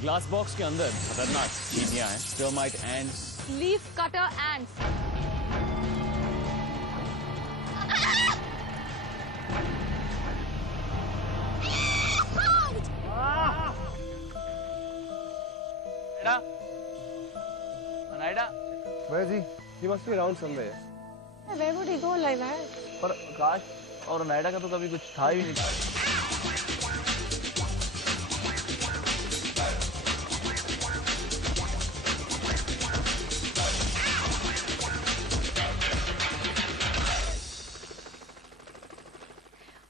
Glass box के अंदर खतरनाक चींटियां हैं, termite ends, leaf cutter ends. Where is he? He must be around somewhere. Where would he go like that? पर काश और नायडा का तो कभी कुछ था ही नहीं।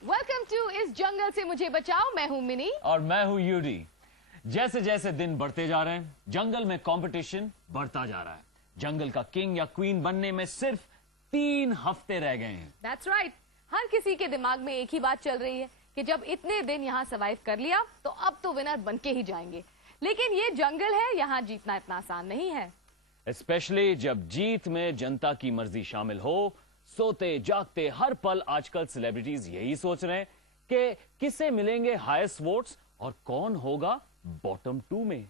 वेलकम टू इस जंगल से मुझे बचाओ। मैं हूं मिनी और मैं हूं यूडी। जैसे जैसे दिन बढ़ते जा रहे हैं, जंगल में कंपटीशन बढ़ता जा रहा है। जंगल का किंग या क्वीन बनने में सिर्फ 3 हफ्ते रह गए हैं। That's right. हर किसी के दिमाग में एक ही बात चल रही है कि जब इतने दिन यहाँ सर्वाइव कर लिया तो अब तो विनर बन के ही जाएंगे। लेकिन ये जंगल है, यहाँ जीतना इतना आसान नहीं है। स्पेशली जब जीत में जनता की मर्जी शामिल हो। सोते जागते हर पल आजकल सेलिब्रिटीज यही सोच रहे हैं कि किसे मिलेंगे हाईएस्ट वोट्स और कौन होगा बॉटम 2 में।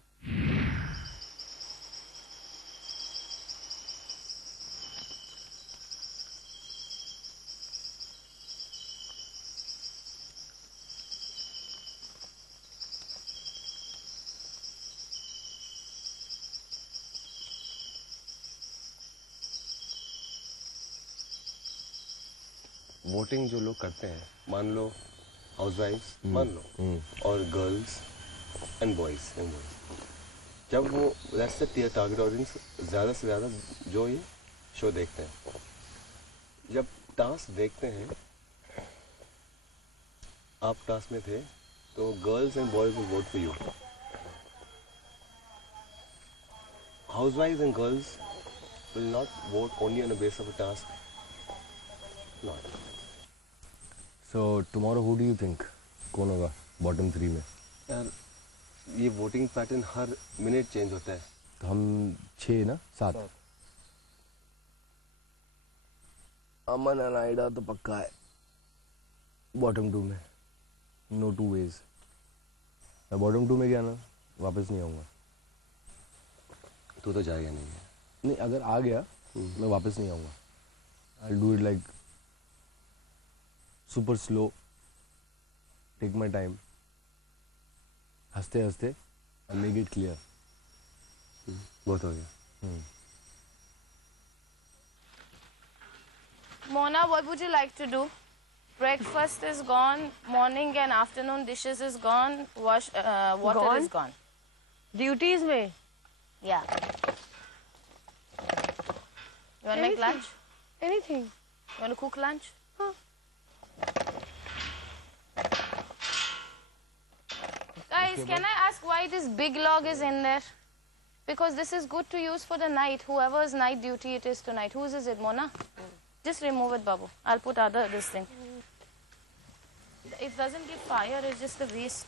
वोटिंग जो लोग करते हैं, मान लो हाउसवाइफ्स, मान लो, और गर्ल्स एंड बॉयज जब वो दैट्स द टारगेट ऑडियंस, ज़्यादा से ज़्यादा जो ये शो देखते हैं, जब टास्क देखते हैं, आप टास्क में थे तो girls and boys will vote for you. हाउसवाइफ्स and girls will not vote only on the base of a task. Not. So tomorrow who do you think कौन होगा बॉटम 3 में? यार ये वोटिंग पैटर्न हर मिनट चेंज होता है। तो हम 6 ना 7। अमन और नायडा तो पक्का है बॉटम 2 में, नो 2 ways। मैं बॉटम 2 में गया ना वापस नहीं आऊंगा। तू तो जाएगा नहीं। नहीं, अगर आ गया मैं वापस नहीं आऊंगा। I'll do it like super slow, take my time, हंसते हंसते and make it clear। बहुत हो गया। Mona, what would you like to do? Breakfast is gone, morning and afternoon dishes is gone, water is gone. Duties में? Yeah. You want to make lunch? Anything. You want to cook lunch? Huh. Guys, can I ask why this big log is in there? Because this is good to use for the night. Whoever's night duty it is tonight. Whose is it, Mona? Just remove it, Babu. I'll put this thing. It doesn't give fire, it's just a waste.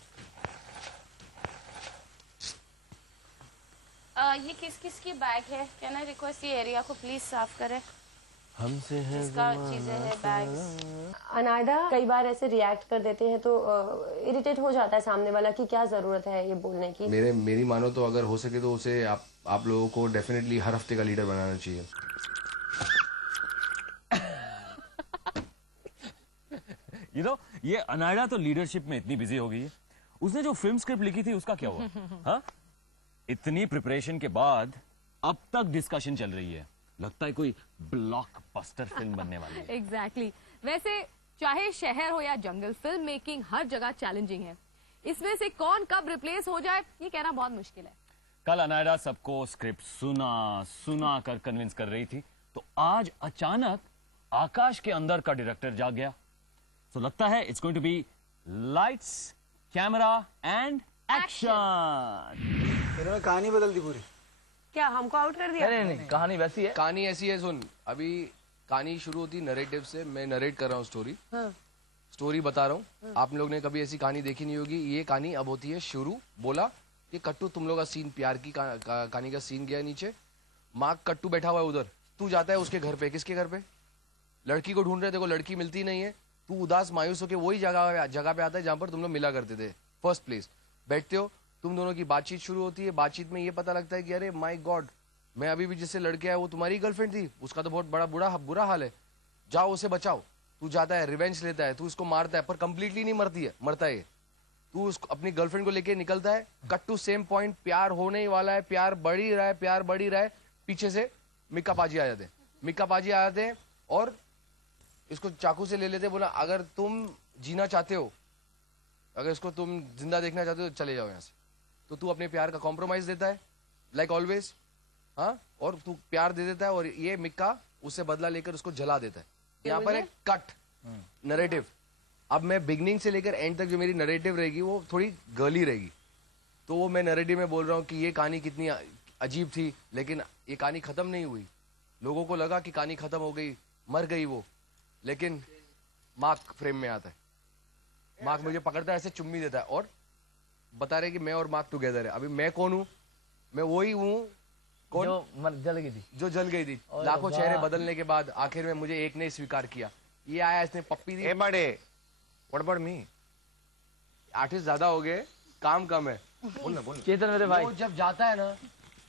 ये किस की bag है? Can I request ये area को please साफ करें? हमसे है इसका चीजें है, बैग्स। अनायदा कई बार ऐसे रिएक्ट कर देते हैं तो इरिटेट हो जाता है सामने वाला कि क्या जरूरत है ये बोलने की। मेरी मानो तो अगर हो सके तो उसे आप लोगों को डेफिनेटली हर हफ्ते का लीडर बनाना चाहिए। You know, ये अनायडा तो लीडरशिप में इतनी बिजी हो गई है, उसने जो फिल्म स्क्रिप्ट लिखी थी उसका क्या हुआ? हाँ? इतनी प्रिपरेशन के बाद अब तक डिस्कशन चल रही है। लगता है कोई ब्लॉकबस्टर फिल्म बनने वाली है। एग्जैक्टली। वैसे चाहे शहर हो या जंगल, फिल्म मेकिंग हर जगह चैलेंजिंग है। इसमें से कौन कब रिप्लेस हो जाए ये कहना बहुत मुश्किल है। कल अनायडा सबको स्क्रिप्ट सुना कर कन्विंस कर रही थी, तो आज अचानक आकाश के अंदर का डायरेक्टर जाग गया। तो लगता है it's going to be lights, camera and action. इन्होंने कहानी बदल दी पूरी। क्या हमको आउट कर दिया? नहीं, कहानी वैसी है। कहानी ऐसी है, सुन, अभी कहानी शुरू होती नरेटिव से। मैं नरेट कर रहा हूँ स्टोरी। स्टोरी बता रहा हूँ। आप लोग ने कभी ऐसी कहानी देखी नहीं होगी। ये कहानी अब होती है शुरू। बोला ये कट्टू, तुम लोग का सीन, प्यार की कहानी का सीन गया नीचे। माँ कट्टू बैठा हुआ है उधर, तू जाता है उसके घर पे। किसके घर पे? लड़की को ढूंढ रहे, देखो लड़की मिलती नहीं है। तू उदास मायूस होकर वही जगह पे आता है जहाँ पर तुम लोग मिला करते थे, फर्स्ट प्लेस। बैठते हो, तुम दोनों की बातचीत शुरू होती है, बातचीत में ये पता लगता है कि अरे माय गॉड, मैं अभी भी जिससे लड़के आया वो तुम्हारी गर्लफ्रेंड थी, उसका तो बहुत बड़ा बुरा हाल है, जाओ उसे बचाओ। तू जाता है, रिवेंज लेता है, तू उसको मारता है, पर कंप्लीटली नहीं मरता है। तू उसको अपनी गर्लफ्रेंड को लेके निकलता है, कट टू सेम पॉइंट, प्यार होने ही वाला है, प्यार बढ़ ही रहा है, पीछे से मिक्का पाजी आ जाते हैं और इसको चाकू से ले लेते, बोला अगर तुम जीना चाहते हो, अगर इसको तुम जिंदा देखना चाहते हो तो चले जाओ यहाँ से। तो तू अपने प्यार का कॉम्प्रोमाइज देता है लाइक ऑलवेज, हाँ, और तू प्यार दे देता है और ये मिक्का उससे बदला लेकर उसको जला देता है। यहाँ पर एक कट नरेटिव। अब मैं बिगनिंग से लेकर एंड तक जो मेरी नरेटिव रहेगी वो थोड़ी गर्ली रहेगी, तो वो मैं नरेटिव में बोल रहा हूँ कि ये कहानी कितनी अजीब थी, लेकिन ये कहानी खत्म नहीं हुई। लोगों को लगा कि कहानी खत्म हो गई, मर गई वो, लेकिन मार्क फ्रेम में आता है। मार्क मुझे पकड़ता है, ऐसे चुम्मी देता है और बता रहे कि मैं और मार्क टुगेदर है। अभी मैं कौन हूँ? मैं वही हूँ कौन जो जल गई थी। लाखों चेहरे बदलने के बाद आखिर में मुझे एक ने स्वीकार किया। ये आया, इसने पप्पी दी। What about me? आर्टिस्ट ज्यादा हो गए, काम कम है। बोलना चेतन मेरे भाई, वो जब जाता है ना,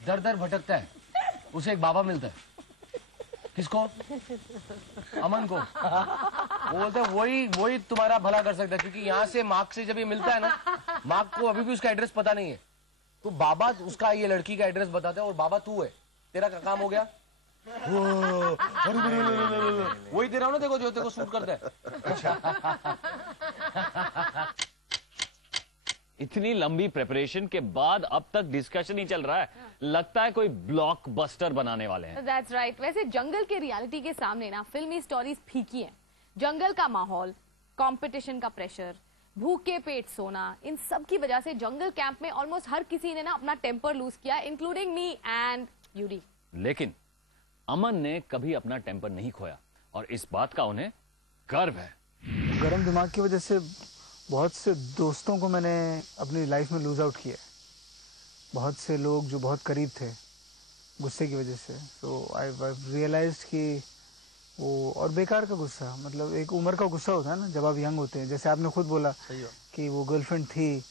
दर दर भटकता है, उसे एक बाबा मिलता है। किसको? अमन को। वो बोलते हैं वही तुम्हारा भला कर सकता है, क्योंकि यहाँ से मार्क से जब ये मिलता है ना, मार्क को अभी भी उसका एड्रेस पता नहीं है, तो बाबा उसका ये लड़की का एड्रेस बताता है और बाबा तू है, तेरा काम हो गया। वही दे रहा हूँ ना, देखो जो तेरे को सूट करता है। इतनी लंबी प्रिपरेशन के बाद अब तक डिस्कशन ही चल रहा है, लगता है कोई ब्लॉकबस्टर बनाने वाले हैं। That's right. वैसे जंगल के रियलिटी के सामने ना फिल्मी स्टोरीज फीकी हैं। जंगल का माहौल, कंपटीशन का प्रेशर, भूखे पेट सोना, इन सब की वजह से जंगल कैंप में ऑलमोस्ट हर किसी ने ना अपना टेम्पर लूज किया, इंक्लूडिंग मी एंड यूरी। लेकिन अमन ने कभी अपना टेम्पर नहीं खोया और इस बात का उन्हें गर्व है। गर्म दिमाग की वजह से बहुत से दोस्तों को मैंने अपनी लाइफ में लूज आउट किया। बहुत से लोग जो बहुत करीब थे, गुस्से की वजह से। तो आई रियलाइज्ड कि वो, और बेकार का गुस्सा, मतलब एक उम्र का गुस्सा होता है ना जब आप यंग होते हैं, जैसे आपने खुद बोला कि वो गर्लफ्रेंड थी